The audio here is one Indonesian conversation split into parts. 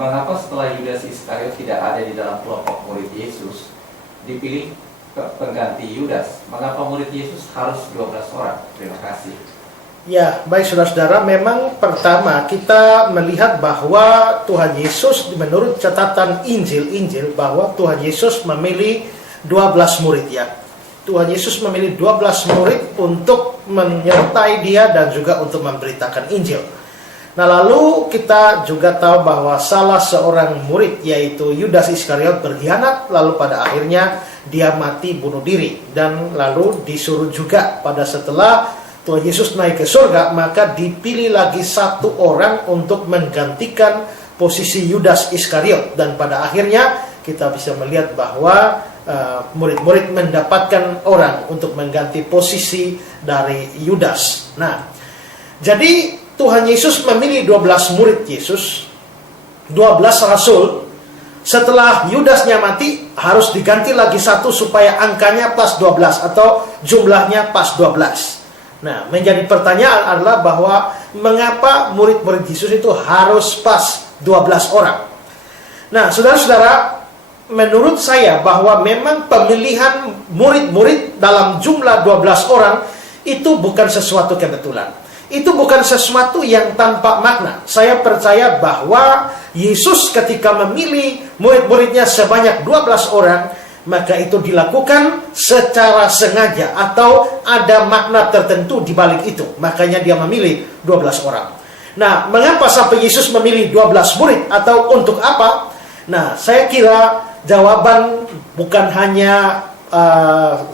Mengapa setelah Yudas Iskariot tidak ada di dalam kelompok murid Yesus, dipilih pengganti Yudas? Mengapa murid Yesus harus 12 orang? Terima kasih. Ya, baik saudara-saudara, memang pertama kita melihat bahwa Tuhan Yesus menurut catatan Injil bahwa Tuhan Yesus memilih 12 murid ya. Tuhan Yesus memilih 12 murid untuk menyertai dia dan juga untuk memberitakan Injil. Nah, lalu kita juga tahu bahwa salah seorang murid yaitu Yudas Iskariot berkhianat, lalu pada akhirnya dia mati bunuh diri, dan lalu disuruh juga pada setelah Tuhan Yesus naik ke surga, maka dipilih lagi satu orang untuk menggantikan posisi Yudas Iskariot, dan pada akhirnya kita bisa melihat bahwa murid-murid mendapatkan orang untuk mengganti posisi dari Yudas. Nah, jadi Tuhan Yesus memilih 12 murid Yesus, 12 rasul. Setelah Yudasnya mati, harus diganti lagi satu supaya angkanya pas 12 atau jumlahnya pas 12. Nah, menjadi pertanyaan adalah bahwa mengapa murid-murid Yesus itu harus pas 12 orang? Nah, saudara-saudara, menurut saya bahwa memang pemilihan murid-murid dalam jumlah 12 orang itu bukan sesuatu kebetulan. Itu bukan sesuatu yang tanpa makna. Saya percaya bahwa Yesus ketika memilih murid-muridnya sebanyak 12 orang, maka itu dilakukan secara sengaja atau ada makna tertentu di balik itu. Makanya dia memilih 12 orang. Nah, mengapa sampai Yesus memilih 12 murid atau untuk apa? Nah, saya kira jawaban bukan hanya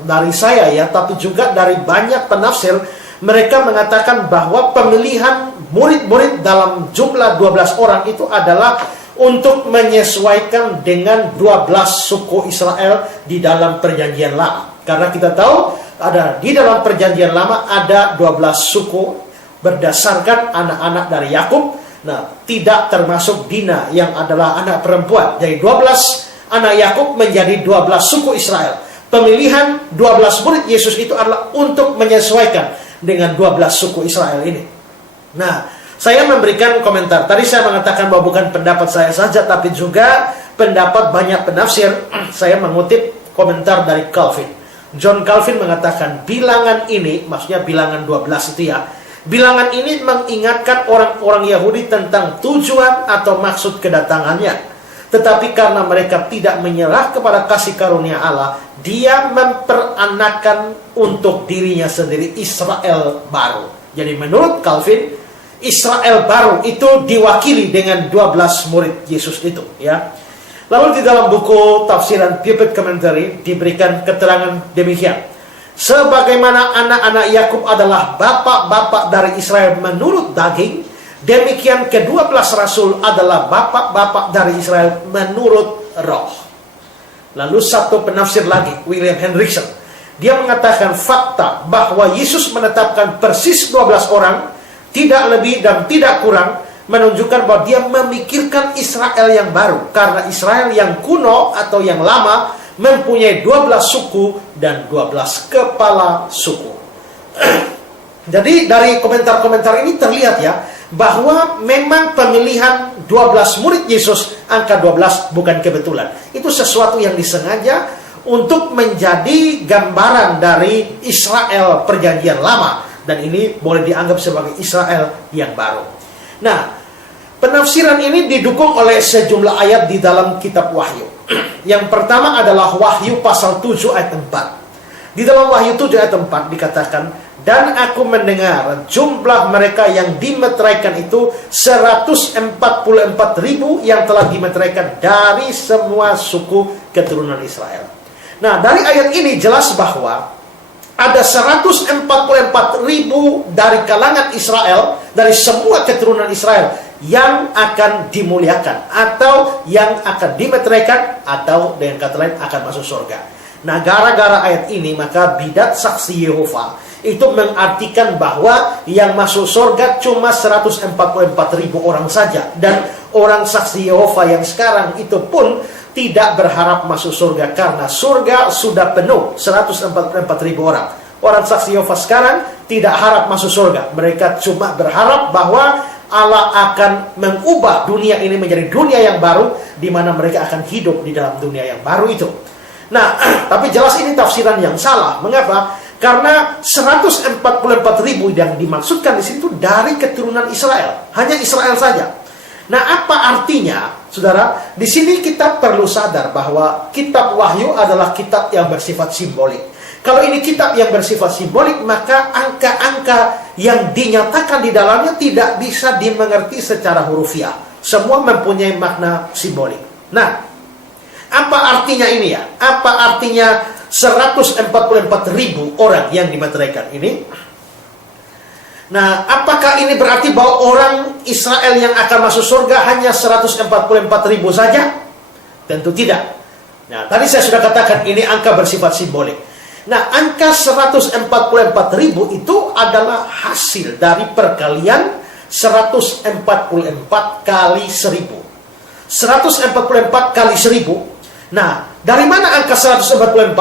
dari saya ya, tapi juga dari banyak penafsir. Mereka mengatakan bahwa pemilihan murid-murid dalam jumlah 12 orang itu adalah untuk menyesuaikan dengan 12 suku Israel di dalam perjanjian lama. Karena kita tahu ada di dalam perjanjian lama ada 12 suku berdasarkan anak-anak dari Yakub. Nah, tidak termasuk Dina yang adalah anak perempuan. Jadi 12 anak Yakub menjadi 12 suku Israel. Pemilihan 12 murid Yesus itu adalah untuk menyesuaikan dengan 12 suku Israel ini. Nah, saya memberikan komentar. Tadi saya mengatakan bahwa bukan pendapat saya saja, tapi juga pendapat banyak penafsir. Saya mengutip komentar dari Calvin. John Calvin mengatakan bilangan ini, maksudnya bilangan 12 itu ya, bilangan ini mengingatkan orang-orang Yahudi tentang tujuan atau maksud kedatangannya. Tetapi karena mereka tidak menyerah kepada kasih karunia Allah, dia memperanakan untuk dirinya sendiri Israel baru. Jadi menurut Calvin, Israel baru itu diwakili dengan 12 murid Yesus itu ya. Lalu di dalam buku tafsiran Pulpit Commentary diberikan keterangan demikian. Sebagaimana anak-anak Yakub adalah bapak-bapak dari Israel menurut daging, demikian ke-12 rasul adalah bapak-bapak dari Israel menurut roh. Lalu satu penafsir lagi, William Hendrickson, dia mengatakan fakta bahwa Yesus menetapkan persis 12 orang, tidak lebih dan tidak kurang, menunjukkan bahwa dia memikirkan Israel yang baru. Karena Israel yang kuno atau yang lama mempunyai 12 suku dan 12 kepala suku. Jadi dari komentar-komentar ini terlihat ya, bahwa memang pemilihan 12 murid Yesus, angka 12 bukan kebetulan. Itu sesuatu yang disengaja untuk menjadi gambaran dari Israel perjanjian lama. Dan ini boleh dianggap sebagai Israel yang baru. Nah, penafsiran ini didukung oleh sejumlah ayat di dalam kitab Wahyu. Yang pertama adalah Wahyu pasal 7 ayat 4. Di dalam Wahyu 7 ayat 4 dikatakan, dan aku mendengar jumlah mereka yang dimeteraikan itu 144.000 yang telah dimeteraikan dari semua suku keturunan Israel. Nah, dari ayat ini jelas bahwa ada 144.000 dari kalangan Israel, dari semua keturunan Israel yang akan dimuliakan atau yang akan dimeteraikan atau dengan kata lain akan masuk surga. Nah, gara-gara ayat ini maka bidat saksi Yehova itu mengartikan bahwa yang masuk surga cuma 144.000 orang saja, dan orang saksi Yehova yang sekarang itu pun tidak berharap masuk surga karena surga sudah penuh 144.000 orang. Orang saksi Yehova sekarang tidak harap masuk surga. Mereka cuma berharap bahwa Allah akan mengubah dunia ini menjadi dunia yang baru, di mana mereka akan hidup di dalam dunia yang baru itu. Nah, tapi jelas ini tafsiran yang salah. Mengapa? Karena 144.000 yang dimaksudkan di situ dari keturunan Israel, hanya Israel saja. Nah, apa artinya, saudara? Di sini kita perlu sadar bahwa kitab Wahyu adalah kitab yang bersifat simbolik. Kalau ini kitab yang bersifat simbolik, maka angka-angka yang dinyatakan di dalamnya tidak bisa dimengerti secara hurufiah. Semua mempunyai makna simbolik. Nah, apa artinya ini ya? Apa artinya 144.000 orang yang dimeteraikan ini? Nah, apakah ini berarti bahwa orang Israel yang akan masuk surga hanya 144.000 saja? Tentu tidak. Nah, tadi saya sudah katakan ini angka bersifat simbolik. Nah, angka 144.000 itu adalah hasil dari perkalian 144 kali 1000. 144 kali 1000. Nah, dari mana angka 144?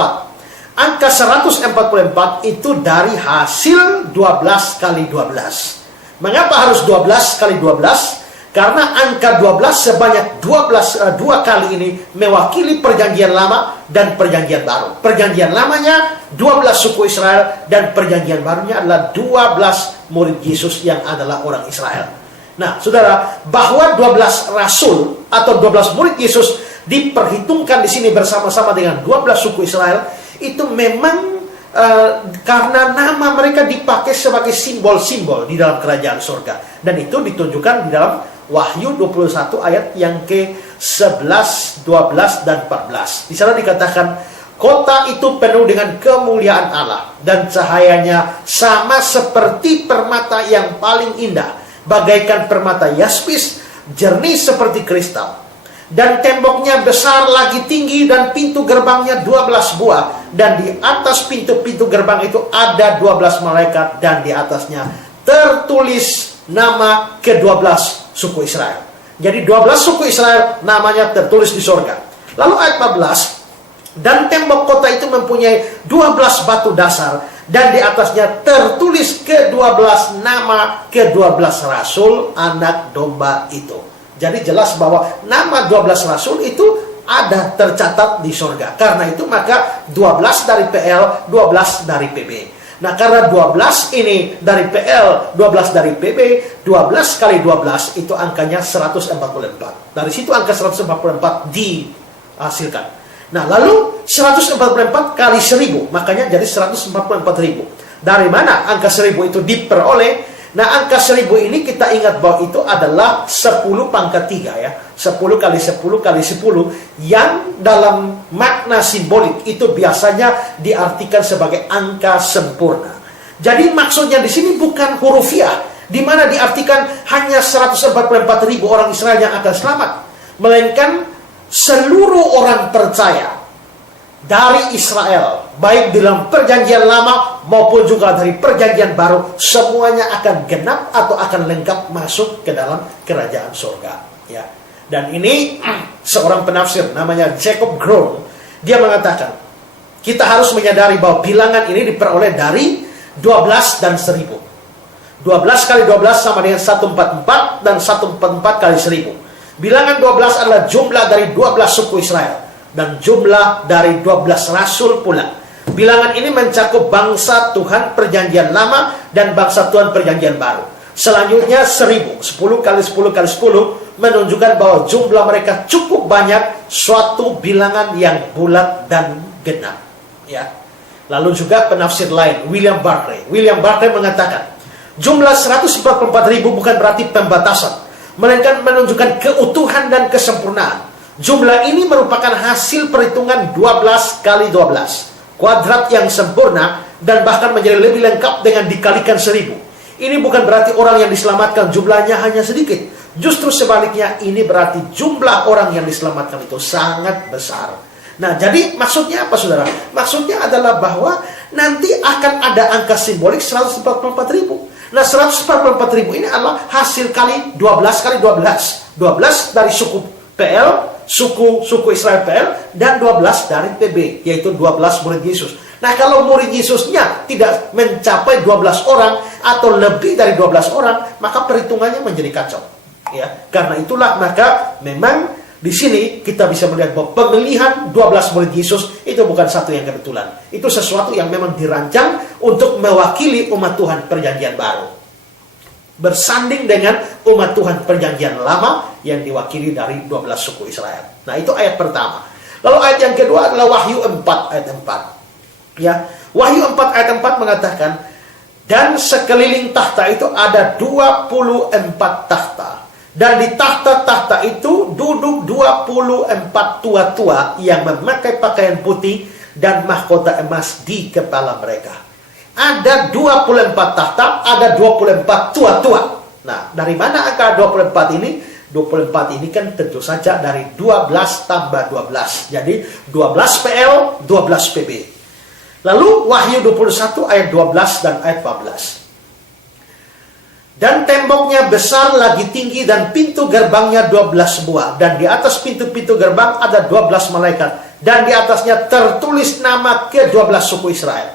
Angka 144 itu dari hasil 12 kali 12. Mengapa harus 12 kali 12? Karena angka 12 sebanyak 2 kali ini mewakili perjanjian lama dan perjanjian baru. Perjanjian lamanya 12 suku Israel, dan perjanjian barunya adalah 12 murid Yesus yang adalah orang Israel. Nah, saudara, bahwa 12 rasul atau 12 murid Yesus diperhitungkan di sini bersama-sama dengan 12 suku Israel, itu memang karena nama mereka dipakai sebagai simbol-simbol di dalam kerajaan surga. Dan itu ditunjukkan di dalam Wahyu 21 ayat yang ke-11, 12, dan 14. Di sana dikatakan, kota itu penuh dengan kemuliaan Allah, dan cahayanya sama seperti permata yang paling indah, bagaikan permata yaspis, jernih seperti kristal. Dan temboknya besar lagi tinggi, dan pintu gerbangnya 12 buah. Dan di atas pintu-pintu gerbang itu ada 12 malaikat, dan di atasnya tertulis nama ke-12 suku Israel. Jadi 12 suku Israel namanya tertulis di sorga. Lalu ayat 14, dan tembok kota itu mempunyai 12 batu dasar, dan di atasnya tertulis ke-12 nama ke-12 rasul anak domba itu. Jadi jelas bahwa nama 12 rasul itu ada tercatat di sorga. Karena itu maka 12 dari PL, 12 dari PB. Nah, karena 12 ini dari PL, 12 dari PB, 12 kali 12 itu angkanya 144. Dari situ angka 144 dihasilkan. Nah, lalu 144 kali 1000, makanya jadi 144.000. Dari mana angka 1000 itu diperoleh? Nah, angka 1000 ini kita ingat bahwa itu adalah 10 pangkat 3 ya. 10 kali 10 kali 10 yang dalam makna simbolik itu biasanya diartikan sebagai angka sempurna. Jadi maksudnya di sini bukan hurufiah, di mana diartikan hanya 144.000 orang Israel yang akan selamat, melainkan seluruh orang percaya dari Israel, baik dalam perjanjian lama maupun juga dari perjanjian baru, semuanya akan genap atau akan lengkap masuk ke dalam kerajaan surga. Ya. Dan ini seorang penafsir namanya Jacob Groen, dia mengatakan kita harus menyadari bahwa bilangan ini diperoleh dari 12 dan 1000. 12 kali 12 sama dengan 144, dan 144 kali 1000. Bilangan 12 adalah jumlah dari 12 suku Israel, dan jumlah dari 12 rasul pula. Bilangan ini mencakup bangsa Tuhan perjanjian lama dan bangsa Tuhan perjanjian baru. Selanjutnya 1000, 10 kali 10 kali 10 menunjukkan bahwa jumlah mereka cukup banyak, suatu bilangan yang bulat dan genap. Ya. Lalu juga penafsir lain, William Barclay mengatakan, jumlah 144.000 bukan berarti pembatasan, melainkan menunjukkan keutuhan dan kesempurnaan. Jumlah ini merupakan hasil perhitungan 12 kali 12, kuadrat yang sempurna, dan bahkan menjadi lebih lengkap dengan dikalikan 1000. Ini bukan berarti orang yang diselamatkan jumlahnya hanya sedikit. Justru sebaliknya, ini berarti jumlah orang yang diselamatkan itu sangat besar. Nah, jadi maksudnya apa, saudara? Maksudnya adalah bahwa nanti akan ada angka simbolik 144.000. Nah, 144.000 ini adalah hasil kali 12 kali 12. 12 dari suku PL, suku Israel PL, dan 12 dari PB, yaitu 12 murid Yesus. Nah, kalau murid Yesusnya tidak mencapai 12 orang atau lebih dari 12 orang, maka perhitungannya menjadi kacau. Ya, karena itulah maka memang di sini kita bisa melihat bahwa pemilihan 12 murid Yesus itu bukan satu yang kebetulan. Itu sesuatu yang memang dirancang untuk mewakili umat Tuhan perjanjian baru, bersanding dengan umat Tuhan perjanjian lama yang diwakili dari 12 suku Israel. Nah, itu ayat pertama. Lalu ayat yang kedua adalah Wahyu 4 ayat 4. Ya, Wahyu 4 ayat 4 mengatakan, dan sekeliling tahta itu ada 24 tahta. Dan di tahta-tahta itu duduk 24 tua-tua yang memakai pakaian putih dan mahkota emas di kepala mereka. Ada 24 tahta, ada 24 tua-tua. Nah, dari mana angka 24 ini? 24 ini kan tentu saja dari 12 tambah 12. Jadi 12 PL, 12 PB. Lalu Wahyu 21 ayat 12 dan ayat 14. Dan temboknya besar lagi tinggi dan pintu gerbangnya 12 buah. Dan di atas pintu-pintu gerbang ada 12 malaikat. Dan di atasnya tertulis nama ke-12 suku Israel.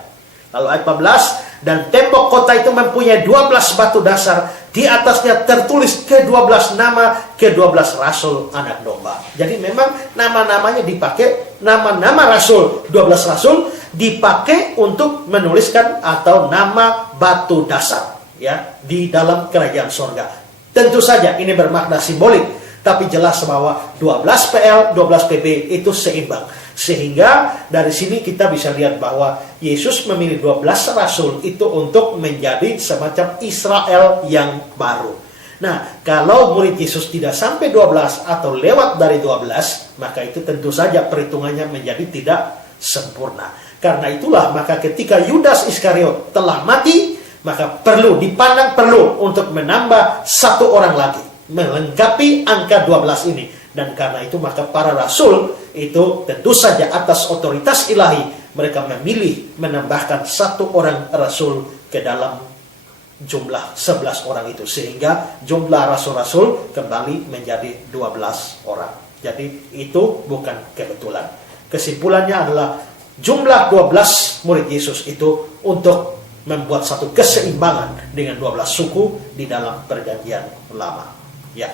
Lalu ayat 14. Dan tembok kota itu mempunyai 12 batu dasar. Di atasnya tertulis ke-12 nama ke-12 rasul anak domba. Jadi memang nama-namanya dipakai, nama-nama rasul, 12 rasul dipakai untuk menuliskan atau nama batu dasar, ya, di dalam kerajaan sorga. Tentu saja ini bermakna simbolik, tapi jelas bahwa 12 PL, 12 PB itu seimbang. Sehingga dari sini kita bisa lihat bahwa Yesus memilih 12 rasul itu untuk menjadi semacam Israel yang baru. Nah, kalau murid Yesus tidak sampai 12 atau lewat dari 12, maka itu tentu saja perhitungannya menjadi tidak sempurna. Karena itulah maka ketika Yudas Iskariot telah mati, maka dipandang perlu untuk menambah satu orang lagi, melengkapi angka 12 ini. Dan karena itu maka para rasul itu tentu saja atas otoritas ilahi, mereka memilih menambahkan satu orang rasul ke dalam jumlah 11 orang itu. Sehingga jumlah rasul-rasul kembali menjadi 12 orang. Jadi itu bukan kebetulan. Kesimpulannya adalah jumlah 12 murid Yesus itu untuk membuat satu keseimbangan dengan 12 suku di dalam perjanjian lama. Ya.